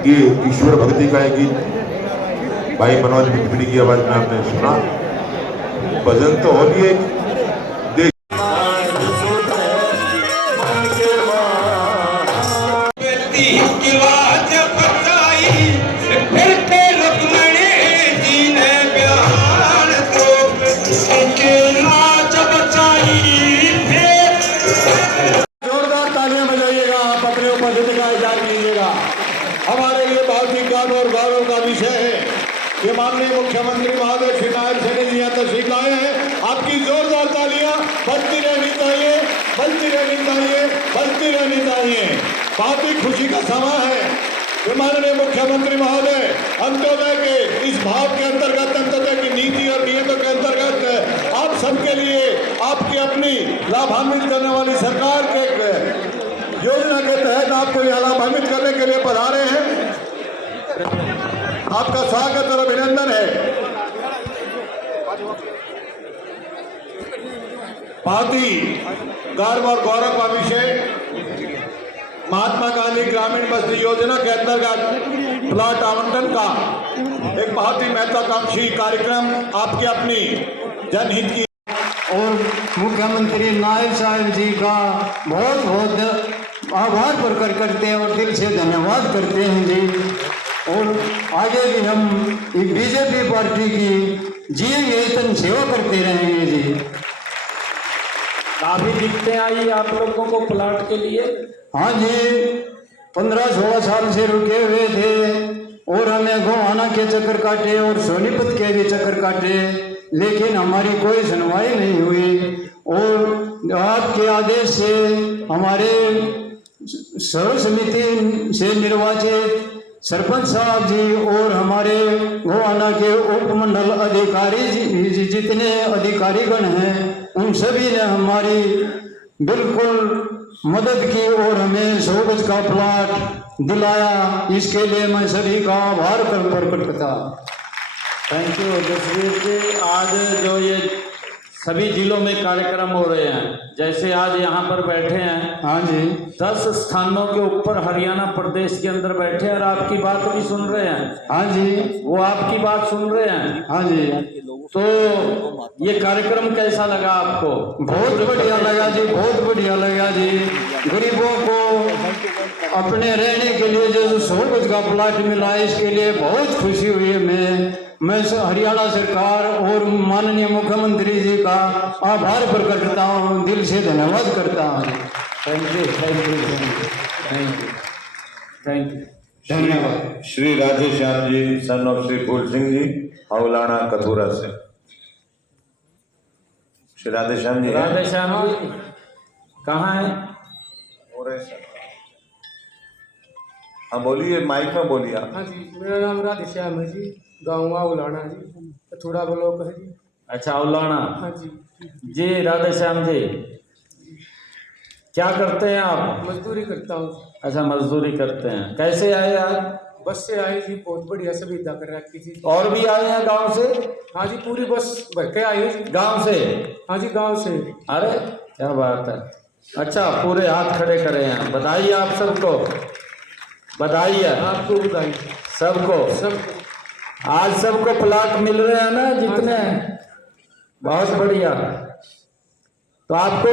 ये ईश्वर भक्ति का एक गीत भाई मनोज मिटमिटी की आवाज में आपने सुना। भजन तो होगी एक हमारे लिए बहुत ही गर्व और गौरव का विषय है कि माननीय मुख्यमंत्री महोदय श्री नारायण सैनी जी यहाँ तशरीफ लाए हैं। आपकी जोरदार तालियां बजती रहनी चाहिए, बजती रहनी चाहिए, बजती रहनी चाहिए। बहुत ही खुशी का समय है कि माननीय मुख्यमंत्री महोदय अंत्योदय के इस भाव के अंतर्गत, अंत्योदय की नीति और नियतों के अंतर्गत आप सबके लिए आपकी अपनी लाभान्वित करने वाली सरकार के योजना के तहत आपको यहाँ लाभान्वित करने के लिए पधारे हैं। आपका स्वागत और अभिनंदन है। बहुत ही गर्व और गौरव का विषय महात्मा गांधी ग्रामीण बस्ती योजना के अंतर्गत प्लॉट आवंटन का एक बहुत ही महत्वाकांक्षी कार्यक्रम आपकी अपनी जनहित की और मुख्यमंत्री नायब साहब जी का बहुत बहुत आभार प्रकट करते हैं और दिल से धन्यवाद करते हैं जी। और आगे भी हम बीजेपी पार्टी की जिएंगे इतनी सेवा करते रहेंगे जी। काफी दिक्कतें आई आप लोगों को प्लाट के लिए? हाँ जी, 15-16 साल से रुके हुए थे और हमें गोहाना के चक्कर काटे और सोनीपत के भी चक्कर काटे, लेकिन हमारी कोई सुनवाई नहीं हुई। और आपके आदेश से हमारे सर्व समिति से निर्वाचित सरपंच साहब जी और हमारे गोहाना के उपमंडल अधिकारी जी जितने अधिकारीगण हैं उन सभी ने हमारी बिल्कुल मदद की और हमें 100 गज का प्लाट दिलाया। इसके लिए मैं सभी का आभार प्रकट करता। थैंक यू जसवीर जी। आज जो ये सभी जिलों में कार्यक्रम हो रहे हैं, जैसे आज यहाँ पर बैठे हैं, हाँ जी, 10 स्थानों के ऊपर हरियाणा प्रदेश के अंदर बैठे हैं और आपकी बात भी सुन रहे हैं। हाँ जी, वो आपकी बात सुन रहे हैं। हाँ जी। तो ये कार्यक्रम कैसा लगा आपको? बहुत बढ़िया लगा जी, बहुत बढ़िया लगा जी। गरीबों को अपने रहने के लिए जो 100 गज का प्लाट मिला इसके लिए बहुत खुशी हुई है। मैं हरियाणा सरकार और माननीय मुख्यमंत्री जी का आभार प्रकट करता हूँ, दिल से धन्यवाद करता हूँ। Thank you, thank you, thank you, thank you, धन्यवाद। श्री राधेश्याम जी सन ऑफ श्री फूल सिंह जी हौलाना कथुरा से। श्री राधेश्याम जी, राधेश्याम जी कहाँ है? हाँ बोलिए, माइक में बोलिए आप। हाँ जी, मेरा नाम राधेश्याम है जी, गाँव उलाना जी, कथुरा ब्लॉक है जी। अच्छा, उलाना। हाँ जी जी राधेश्याम जी, क्या करते हैं आप? मजदूरी करता हूँ। अच्छा, मजदूरी करते हैं। कैसे आए आज? बस से आए जी, बहुत बढ़िया सुविधा कर रखी जी। और भी आए हैं गांव से? हाँ जी, पूरी बस भर के आई है। गांव से? हाँ जी, गांव से। अरे क्या बात है। अच्छा, पूरे हाथ खड़े करे हैं। बधाई आप सबको, बधाई है आपको बधाई सबको। सब। आज सबको प्लाट मिल रहे हैं ना जितने? बहुत बढ़िया। तो आपको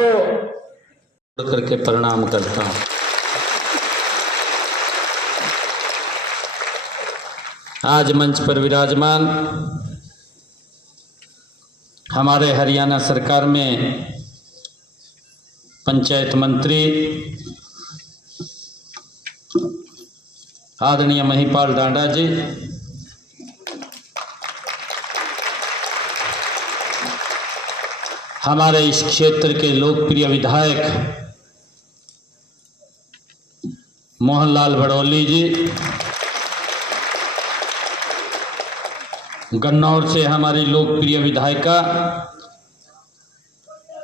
करके प्रणाम करता हूँ। आज मंच पर विराजमान हमारे हरियाणा सरकार में पंचायत मंत्री आदरणीय महिपाल डांडा जी, हमारे इस क्षेत्र के लोकप्रिय विधायक मोहनलाल बड़ौली जी, गन्नौर से हमारी लोकप्रिय विधायिका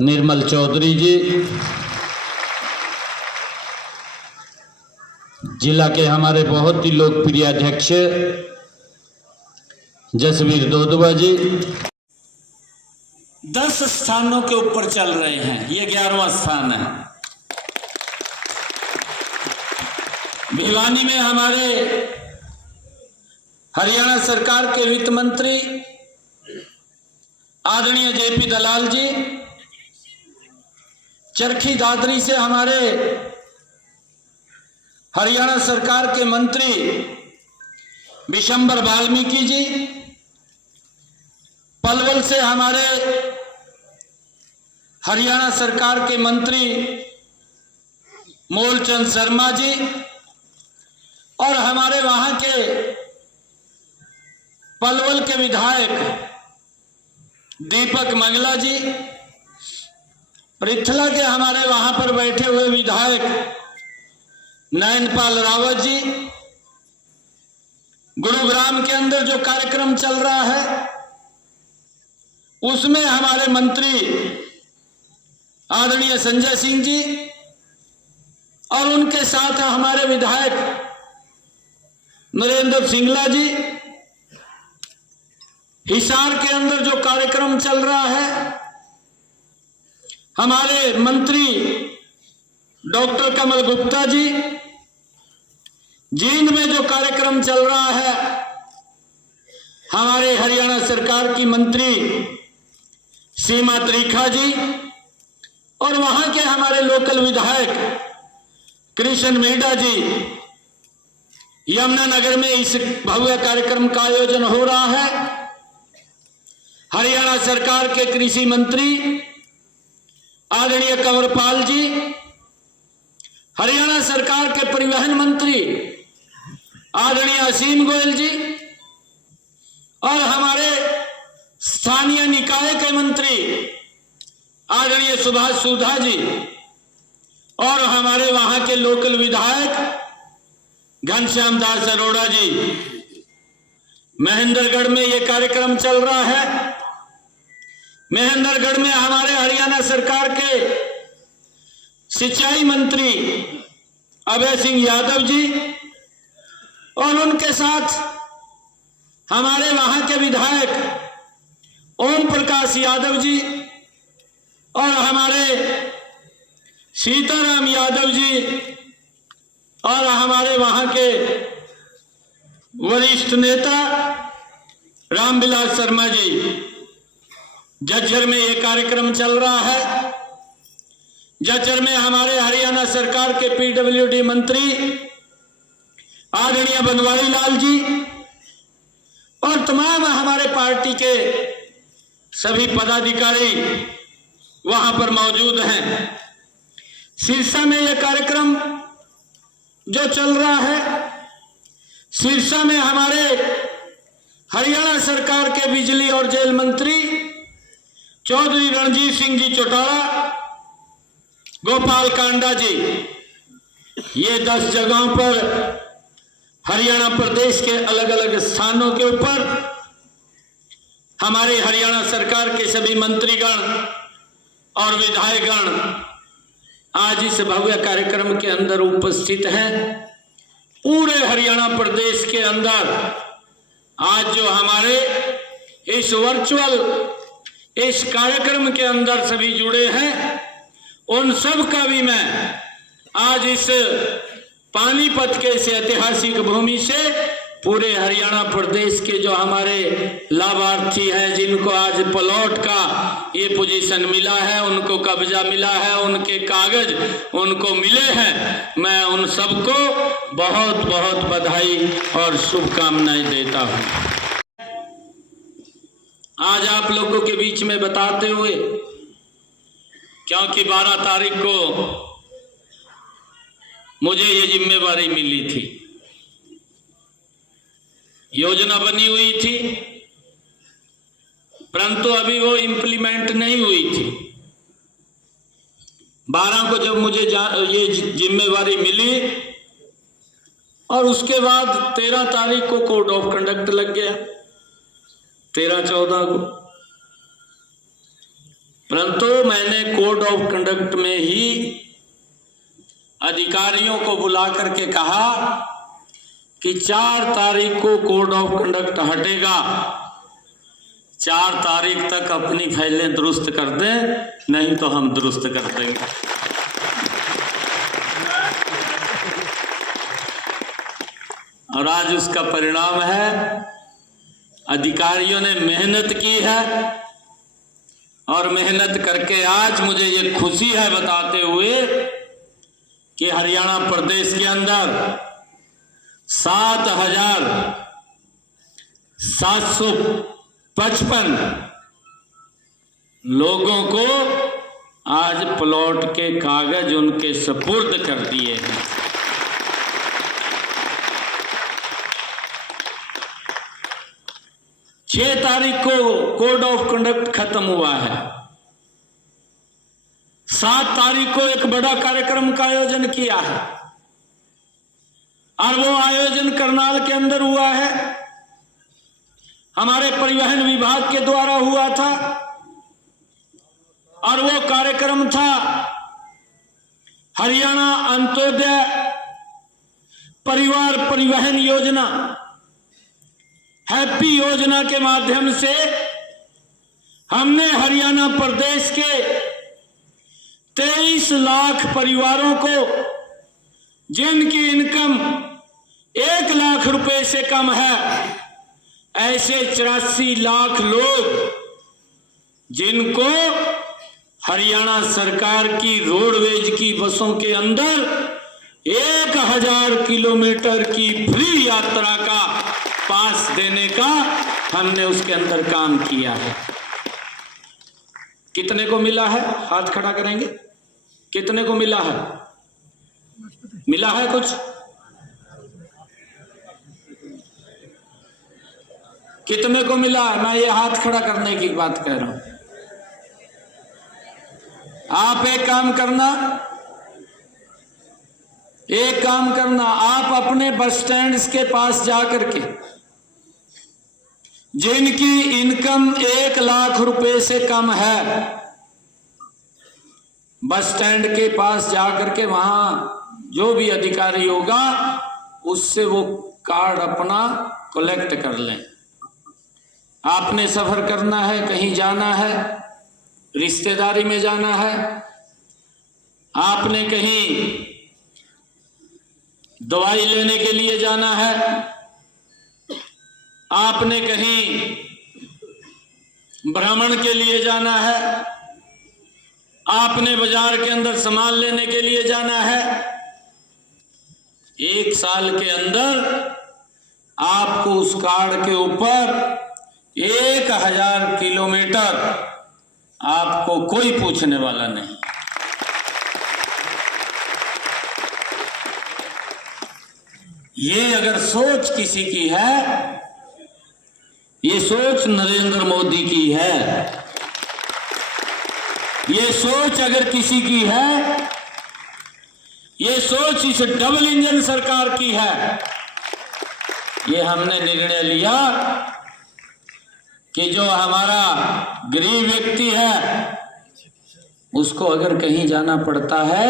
निर्मल चौधरी जी, जिला के हमारे बहुत ही लोकप्रिय अध्यक्ष जसवीर दोदुआ जी। 10 स्थानों के ऊपर चल रहे हैं, ये 11वां स्थान है। भिवानी में हमारे हरियाणा सरकार के वित्त मंत्री आदरणीय जेपी दलाल जी, चरखी दादरी से हमारे हरियाणा सरकार के मंत्री विशंबर वाल्मीकि जी, पलवल से हमारे हरियाणा सरकार के मंत्री मूलचंद शर्मा जी, और हमारे वहां के पलवल के विधायक दीपक मंगला जी, पृथला के हमारे वहां पर बैठे हुए विधायक नयनपाल रावत जी, गुरुग्राम के अंदर जो कार्यक्रम चल रहा है उसमें हमारे मंत्री आदरणीय संजय सिंह जी, और उनके साथ हमारे विधायक नरेंद्र सिंगला जी, हिसार के अंदर जो कार्यक्रम चल रहा है हमारे मंत्री डॉक्टर कमल गुप्ता जी, जींद में जो कार्यक्रम चल रहा है हमारे हरियाणा सरकार की मंत्री सीमा त्रिखा जी, और वहां के हमारे लोकल विधायक कृष्ण मीणा जी। यमुनानगर में इस भव्य कार्यक्रम का आयोजन हो रहा है। हरियाणा सरकार के कृषि मंत्री आदरणीय कंवरपाल जी, हरियाणा सरकार के परिवहन मंत्री आदरणीय असीम गोयल जी, और हमारे स्थानीय निकाय के मंत्री आदरणीय सुभाष सुधा जी, और हमारे वहां के लोकल विधायक घनश्याम दास अरोड़ा जी। महेंद्रगढ़ में ये कार्यक्रम चल रहा है। महेंद्रगढ़ में हमारे हरियाणा सरकार के सिंचाई मंत्री अभय सिंह यादव जी, और उनके साथ हमारे वहां के विधायक ओम प्रकाश यादव जी, और हमारे सीताराम यादव जी, और हमारे वहां के वरिष्ठ नेता रामविलास शर्मा जी। झज्जर में यह कार्यक्रम चल रहा है। झज्जर में हमारे हरियाणा सरकार के पीडब्ल्यूडी मंत्री आदरणीय बनवारी लाल जी, और तमाम हमारे पार्टी के सभी पदाधिकारी वहां पर मौजूद हैं। सिरसा में यह कार्यक्रम जो चल रहा है, सिरसा में हमारे हरियाणा सरकार के बिजली और जेल मंत्री चौधरी रणजीत सिंह जी चौटाला, गोपाल कांडा जी, ये 10 जगहों पर हरियाणा प्रदेश के अलग अलग स्थानों के ऊपर हमारे हरियाणा सरकार के सभी मंत्रीगण और विधायकगण आज इस भव्य कार्यक्रम के अंदर उपस्थित हैं। पूरे हरियाणा प्रदेश के अंदर आज जो हमारे इस वर्चुअल इस कार्यक्रम के अंदर सभी जुड़े हैं, उन सब का भी मैं आज इस पानीपत के इस ऐतिहासिक भूमि से पूरे हरियाणा प्रदेश के जो हमारे लाभार्थी हैं, जिनको आज प्लॉट का ये पोजीशन मिला है, उनको कब्जा मिला है, उनके कागज उनको मिले हैं, मैं उन सबको बहुत बहुत बधाई और शुभकामनाएं देता हूं। आज आप लोगों के बीच में बताते हुए, क्योंकि 12 तारीख को मुझे ये जिम्मेवारी मिली थी, योजना बनी हुई थी, परंतु अभी वो इम्प्लीमेंट नहीं हुई थी। 12 को जब मुझे ये जिम्मेवारी मिली, और उसके बाद 13 तारीख को कोड ऑफ कंडक्ट लग गया, 13-14 को, परंतु मैंने कोड ऑफ कंडक्ट में ही अधिकारियों को बुला करके कहा कि 4 तारीख को कोड ऑफ कंडक्ट हटेगा, 4 तारीख तक अपनी फाइलें दुरुस्त कर दें, नहीं तो हम दुरुस्त कर देंगे। और आज उसका परिणाम है। अधिकारियों ने मेहनत की है और मेहनत करके आज मुझे ये खुशी है बताते हुए कि हरियाणा प्रदेश के अंदर 7,755 लोगों को आज प्लॉट के कागज उनके सुपुर्द कर दिए हैं। छह तारीख को कोड ऑफ कंडक्ट खत्म हुआ है। 7 तारीख को एक बड़ा कार्यक्रम का आयोजन किया है और वो आयोजन करनाल के अंदर हुआ है, हमारे परिवहन विभाग के द्वारा हुआ था और वो कार्यक्रम था हरियाणा अंत्योदय परिवार परिवहन योजना, हैप्पी योजना के माध्यम से हमने हरियाणा प्रदेश के 23 लाख परिवारों को जिनकी इनकम 1 लाख रुपए से कम है, ऐसे 84 लाख लोग जिनको हरियाणा सरकार की रोडवेज की बसों के अंदर 1000 किलोमीटर की फ्री यात्रा का पास देने का हमने उसके अंदर काम किया है। कितने को मिला है? हाथ खड़ा करेंगे। कितने को मिला है? मिला है कुछ? कितने को मिला है? मैं ये हाथ खड़ा करने की बात कह रहा हूं। आप एक काम करना, आप अपने बस स्टैंड के पास जाकर के जिनकी इनकम 1 लाख रुपए से कम है, बस स्टैंड के पास जाकर के वहां जो भी अधिकारी होगा उससे वो कार्ड अपना कलेक्ट कर लें। आपने सफर करना है, कहीं जाना है, रिश्तेदारी में जाना है, आपने कहीं दवाई लेने के लिए जाना है, आपने कहीं भ्रमण के लिए जाना है, आपने बाजार के अंदर सामान लेने के लिए जाना है, 1 साल के अंदर आपको उस कार्ड के ऊपर 1000 किलोमीटर आपको कोई पूछने वाला नहीं। ये अगर सोच किसी की है, ये सोच नरेंद्र मोदी की है। ये सोच अगर किसी की है, ये सोच इस डबल इंजन सरकार की है। ये हमने निर्णय लिया कि जो हमारा गरीब व्यक्ति है उसको अगर कहीं जाना पड़ता है,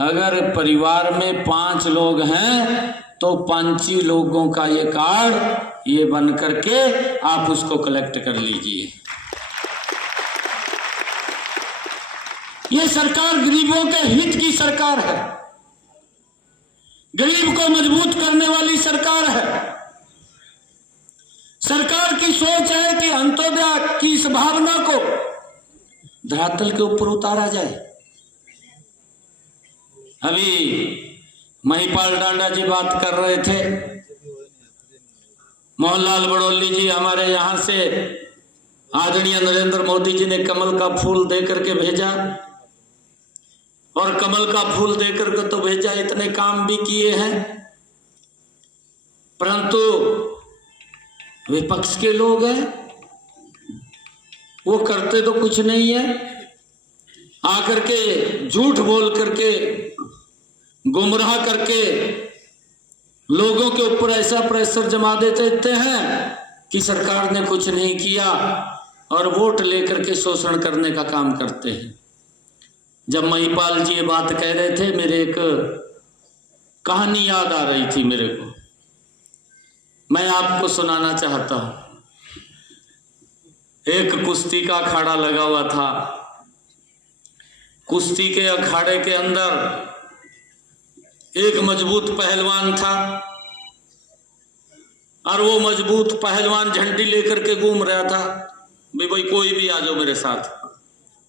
अगर परिवार में 5 लोग हैं तो 5 ही लोगों का ये कार्ड ये बन करके आप उसको कलेक्ट कर लीजिए। ये सरकार गरीबों के हित की सरकार है, गरीब को मजबूत करने वाली सरकार है। सरकार की सोच है कि अंत्योदय की इस भावना को धरातल के ऊपर उतारा जाए। अभी महिपाल डांडा जी बात कर रहे थे, मोहनलाल बड़ौली जी हमारे यहाँ से आदरणीय नरेंद्र मोदी जी ने कमल का फूल दे करके भेजा, और कमल का फूल दे करके तो भेजा, इतने काम भी किए हैं, परंतु विपक्ष के लोग हैं वो करते तो कुछ नहीं है, आकर के झूठ बोल करके गुमराह करके लोगों के ऊपर ऐसा प्रेशर जमा देते हैं कि सरकार ने कुछ नहीं किया और वोट लेकर के शोषण करने का काम करते हैं। जब महिपाल जी ये बात कह रहे थे, मेरे एक कहानी याद आ रही थी मेरे को, मैं आपको सुनाना चाहता हूं। एक कुश्ती का अखाड़ा लगा हुआ था। कुश्ती के अखाड़े के अंदर एक मजबूत पहलवान था और वो मजबूत पहलवान झंडी लेकर के घूम रहा था, भाई कोई भी आ जाओ मेरे साथ।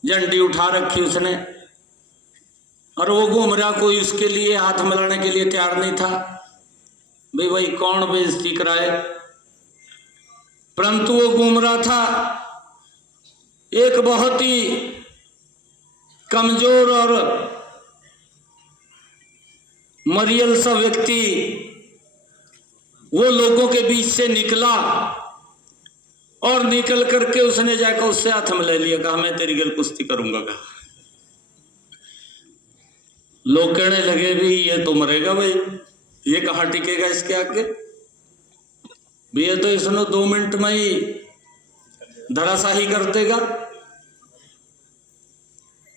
झंडी उठा रखी उसने और वो घूम रहा, कोई उसके लिए हाथ मिलाने के लिए तैयार नहीं था। भाई कौन बेइज्जती कराए, परंतु वो घूम रहा था। एक बहुत ही कमजोर और मरियल सा व्यक्ति वो लोगों के बीच से निकला और निकल करके उसने जाकर उससे हाथ में ले लिया, कहा मैं तेरी गल कुश्ती करूंगा। कहा लोग कहने लगे भी ये तो मरेगा भाई, ये कहाँ टिकेगा इसके आगे भी, ये तो इसने 2 मिनट में ही धराशाही कर देगा।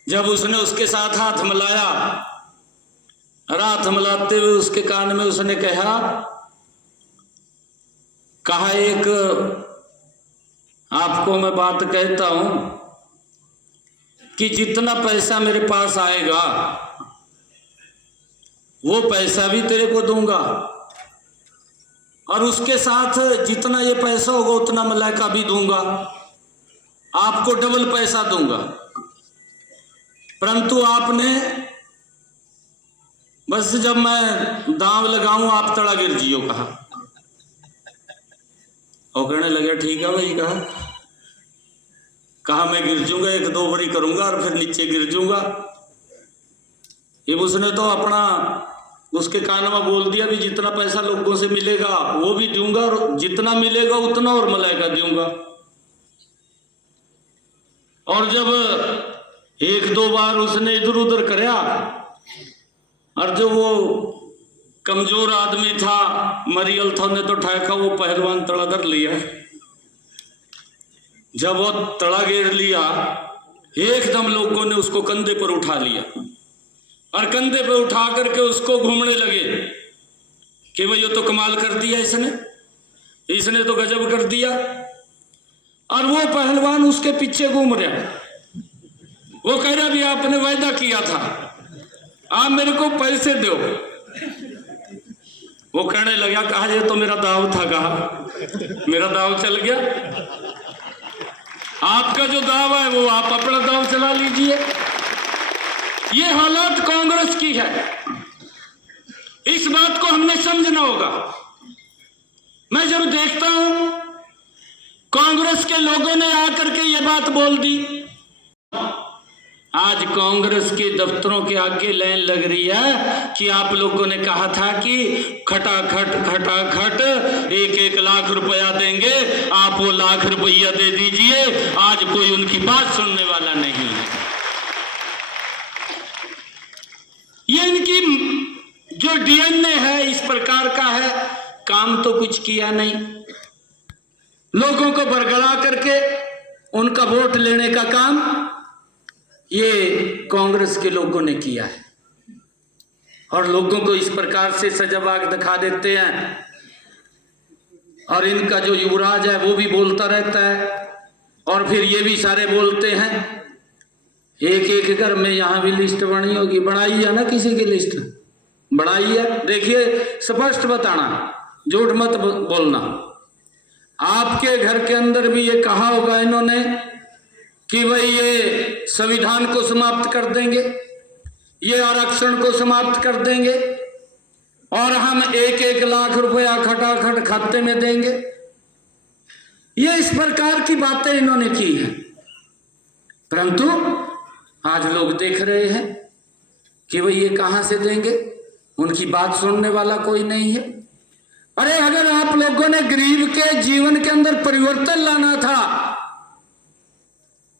जब उसने उसके साथ हाथ मिलाया और हाथ मिलाते हुए उसके कान में उसने कहा एक आपको मैं बात कहता हूं कि जितना पैसा मेरे पास आएगा वो पैसा भी तेरे को दूंगा, और उसके साथ जितना ये पैसा होगा उतना मलाइका भी दूंगा, आपको डबल पैसा दूंगा। परंतु आपने बस जब मैं दांव लगाऊं आप तड़ा गिर जियो। कहा और कहने लगे ठीक है भाई। कहा मैं गिर जाऊंगा, 1-2 बड़ी करूंगा और फिर नीचे गिर जाऊंगा। ये उसने तो अपना उसके कान में बोल दिया भी जितना पैसा लोगों से मिलेगा वो भी दूंगा, और जितना मिलेगा उतना और मलाइका दूंगा। और जब 1-2 बार उसने इधर उधर कराया और जो वो कमजोर आदमी था मरियल था ने तो ठाका वो पहलवान तड़ा धर लिया। जब वो तड़ा गिर लिया एकदम लोगों ने उसको कंधे पर उठा लिया और कंधे पर उठा करके उसको घूमने लगे कि भाई ये तो कमाल कर दिया इसने तो गजब कर दिया। और वो पहलवान उसके पीछे घूम रहा, वो कह रहा भी आपने वायदा किया था, आप मेरे को पैसे दो। वो कहने लगा कहा ये तो मेरा दाव था। कहा मेरा दाव चल गया, आपका जो दाव है वो आप अपना दाव चला लीजिए। ये हालत कांग्रेस की है, इस बात को हमने समझना होगा। मैं जब देखता हूं कांग्रेस के लोगों ने आकर के ये बात बोल दी, आज कांग्रेस के दफ्तरों के आगे लाइन लग रही है कि आप लोगों ने कहा था कि खटाखट 1-1 लाख रुपया देंगे, आप वो लाख रुपया दे दीजिए। आज कोई उनकी बात सुनने वाला नहीं है। ये इनकी जो डीएनए है इस प्रकार का है, काम तो कुछ किया नहीं, लोगों को बरगला करके उनका वोट लेने का काम ये कांग्रेस के लोगों ने किया है। और लोगों को इस प्रकार से सजाबाग दिखा देते हैं। और इनका जो युवराज है वो भी बोलता रहता है, और फिर ये भी सारे बोलते हैं। एक घर में यहाँ भी लिस्ट बनी होगी, बनाई है ना, किसी की लिस्ट बनाई है। देखिए स्पष्ट बताना, झूठ मत बोलना। आपके घर के अंदर भी ये कहा होगा इन्होंने कि भाई ये संविधान को समाप्त कर देंगे, ये आरक्षण को समाप्त कर देंगे, और हम 1-1 लाख रुपया खटाखट खाते में देंगे। ये इस प्रकार की बातें इन्होंने की हैं। परंतु आज लोग देख रहे हैं कि भाई ये कहां से देंगे, उनकी बात सुनने वाला कोई नहीं है। अरे अगर आप लोगों ने गरीब के जीवन के अंदर परिवर्तन लाना था,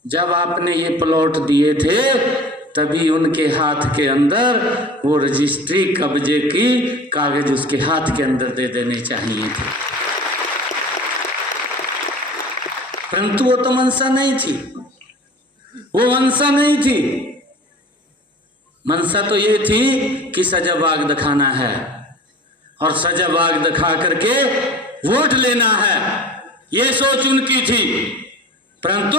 जब आपने ये प्लॉट दिए थे तभी उनके हाथ के अंदर वो रजिस्ट्री कब्जे की कागज उसके हाथ के अंदर दे देने चाहिए थे। परंतु वो तो मंशा नहीं थी, वो मंशा नहीं थी। मंशा तो ये थी कि सजाबाग दिखाना है और सजाबाग दिखा करके वोट लेना है, ये सोच उनकी थी। परंतु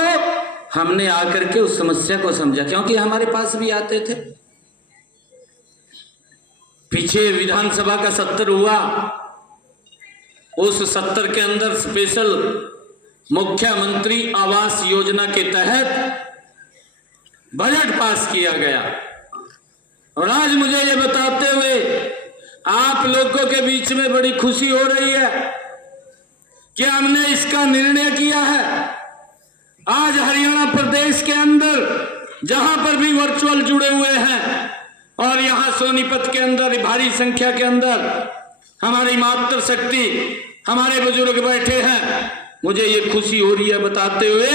हमने आकर के उस समस्या को समझा, क्योंकि हमारे पास भी आते थे। पीछे विधानसभा का सत्र हुआ, उस 70 के अंदर स्पेशल मुख्यमंत्री आवास योजना के तहत बजट पास किया गया। और आज मुझे ये बताते हुए आप लोगों के बीच में बड़ी खुशी हो रही है कि हमने इसका निर्णय किया है। आज हरियाणा प्रदेश के अंदर जहां पर भी वर्चुअल जुड़े हुए हैं और यहां सोनीपत के अंदर भारी संख्या के अंदर हमारी मातृशक्ति, हमारे बुजुर्ग बैठे हैं, मुझे ये खुशी हो रही है बताते हुए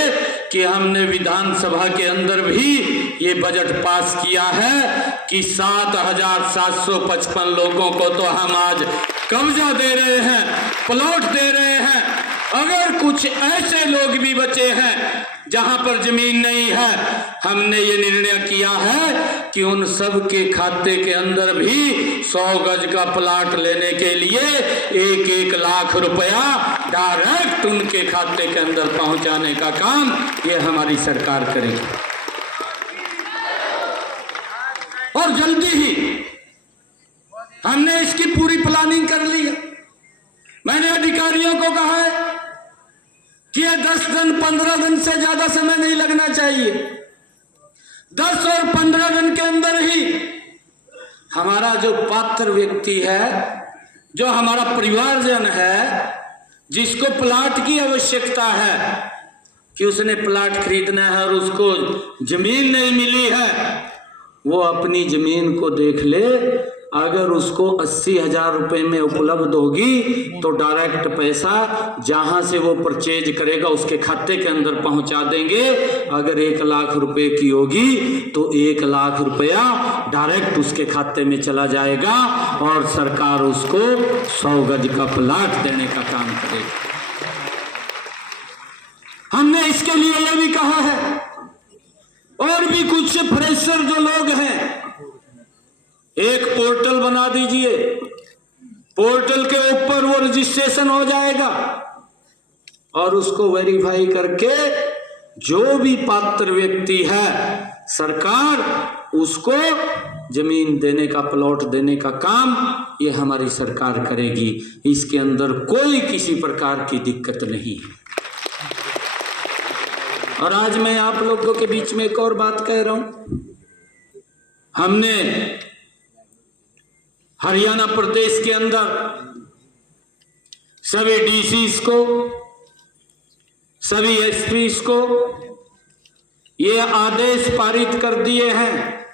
कि हमने विधानसभा के अंदर भी ये बजट पास किया है कि 7,755 लोगों को तो हम आज कब्जा दे रहे हैं, प्लॉट दे रहे हैं। अगर कुछ ऐसे लोग भी बचे हैं जहां पर जमीन नहीं है, हमने ये निर्णय किया है कि उन सब के खाते के अंदर भी 100 गज का प्लाट लेने के लिए 1-1 लाख रुपया डायरेक्ट उनके खाते के अंदर पहुंचाने का काम ये हमारी सरकार करेगी। और जल्दी ही हमने इसकी पूरी प्लानिंग कर ली है। मैंने अधिकारियों को कहा है कि 10 दिन 15 दिन से ज्यादा समय नहीं लगना चाहिए। 10 और 15 दिन के अंदर ही हमारा जो पात्र व्यक्ति है, जो हमारा परिवारजन है, जिसको प्लाट की आवश्यकता है कि उसने प्लाट खरीदना है और उसको जमीन नहीं मिली है, वो अपनी जमीन को देख ले। अगर उसको 80,000 रुपये में उपलब्ध होगी तो डायरेक्ट पैसा जहां से वो परचेज करेगा उसके खाते के अंदर पहुंचा देंगे। अगर 1 लाख रुपए की होगी तो 1 लाख रुपया डायरेक्ट उसके खाते में चला जाएगा और सरकार उसको 100 गज का प्लाट देने का काम करेगी। हमने इसके लिए यह भी कहा है और भी कुछ फ्रेशर जो लोग हैं, एक पोर्टल बना दीजिए, पोर्टल के ऊपर वो रजिस्ट्रेशन हो जाएगा और उसको वेरीफाई करके जो भी पात्र व्यक्ति है सरकार उसको जमीन देने का, प्लॉट देने का काम ये हमारी सरकार करेगी। इसके अंदर कोई किसी प्रकार की दिक्कत नहीं है। और आज मैं आप लोगों के बीच में एक और बात कह रहा हूं। हमने हरियाणा प्रदेश के अंदर सभी डीसीज को, सभी एसपीज को ये आदेश पारित कर दिए हैं,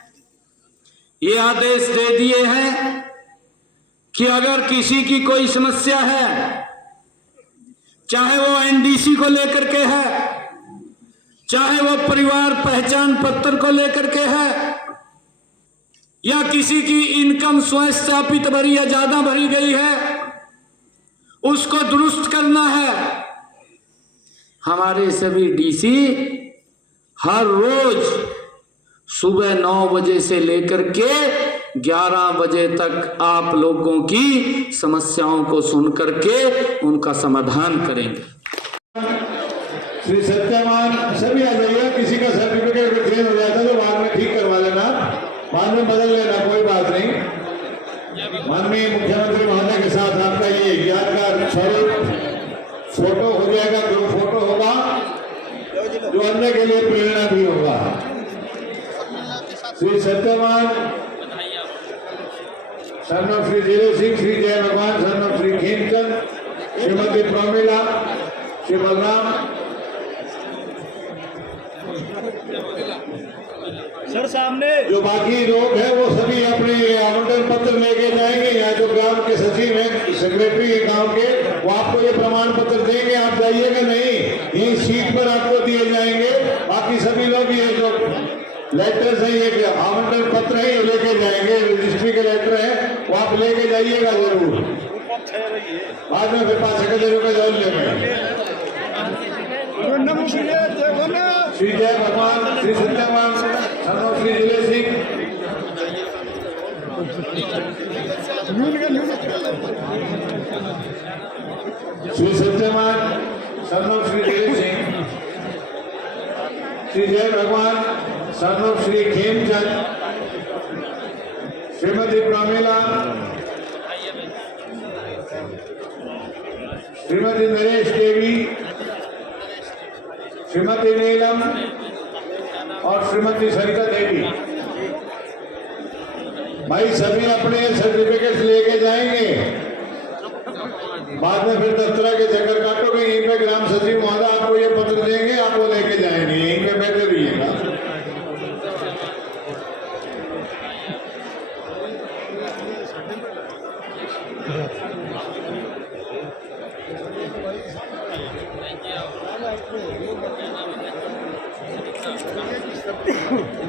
ये आदेश दे दिए हैं कि अगर किसी की कोई समस्या है, चाहे वो एनडीसी को लेकर के है, चाहे वो परिवार पहचान पत्र को लेकर के है, या किसी की इनकम स्वस्थापित भरी या ज्यादा भरी गई है, उसको दुरुस्त करना है, हमारे सभी डीसी हर रोज सुबह 9 बजे से लेकर के 11 बजे तक आप लोगों की समस्याओं को सुन करके उनका समाधान करेंगे। श्री सत्यवान सभी आ जाइए। किसी का सर्टिफिकेट चेंज हो जाता है तो बाद में ठीक करवा लेना, बाद में बदल लेना, कोई बात नहीं। माननीय मुख्यमंत्री महोदय के साथ आपका ये यादगार स्वरूप फोटो हो जाएगा, ग्रुप फोटो होगा जो अन्य के लिए प्रेरणा भी होगा। श्री सत्यवान सन ऑफ श्री जिले सिंह, श्री जय भगवान son of Shri Khemchand, Shrimati Pramila, Shri Balram sir सामने जो बाकी लोग हैं वो सभी अपने आवंटन पत्र लेके जाएंगे। यहाँ जो ग्राम के सचिव हैं, सेक्रेटरी है गांव के, वो आपको ये प्रमाण पत्र देंगे। आप जाइएगा नहीं, यही सीट पर आपको दिए जाएंगे। बाकी सभी लोग ये जो लेटर्स है, ये आवंटन पत्र है, ये लेके जाएंगे। रजिस्ट्री के लेटर है वो आप लेके जाइएगा जरूर। बाद में फिर 5 सेक्रेटरी का जरूर लेंगे। श्री जय भगवान, श्री सत्यवान सन ऑफ श्री जिले सिंह, श्री सत्यवान सन ऑफ श्री जिले सिंह, श्री जय भगवान सन ऑफ श्री खेमचंद, श्रीमती प्रमिला, श्रीमती नरेश देवी, श्रीमती नीलम और श्रीमती सरिता देवी। भाई सभी अपने सर्टिफिकेट्स लेके जाएंगे, बाद में फिर दफ्तर के चक्कर काटोगे। यहीं पे ग्राम सचिव महोदय आपको ये पत्र देंगे, आप वो लेके जाएंगे, यहीं पे बैठे रहिएगा। Thank you.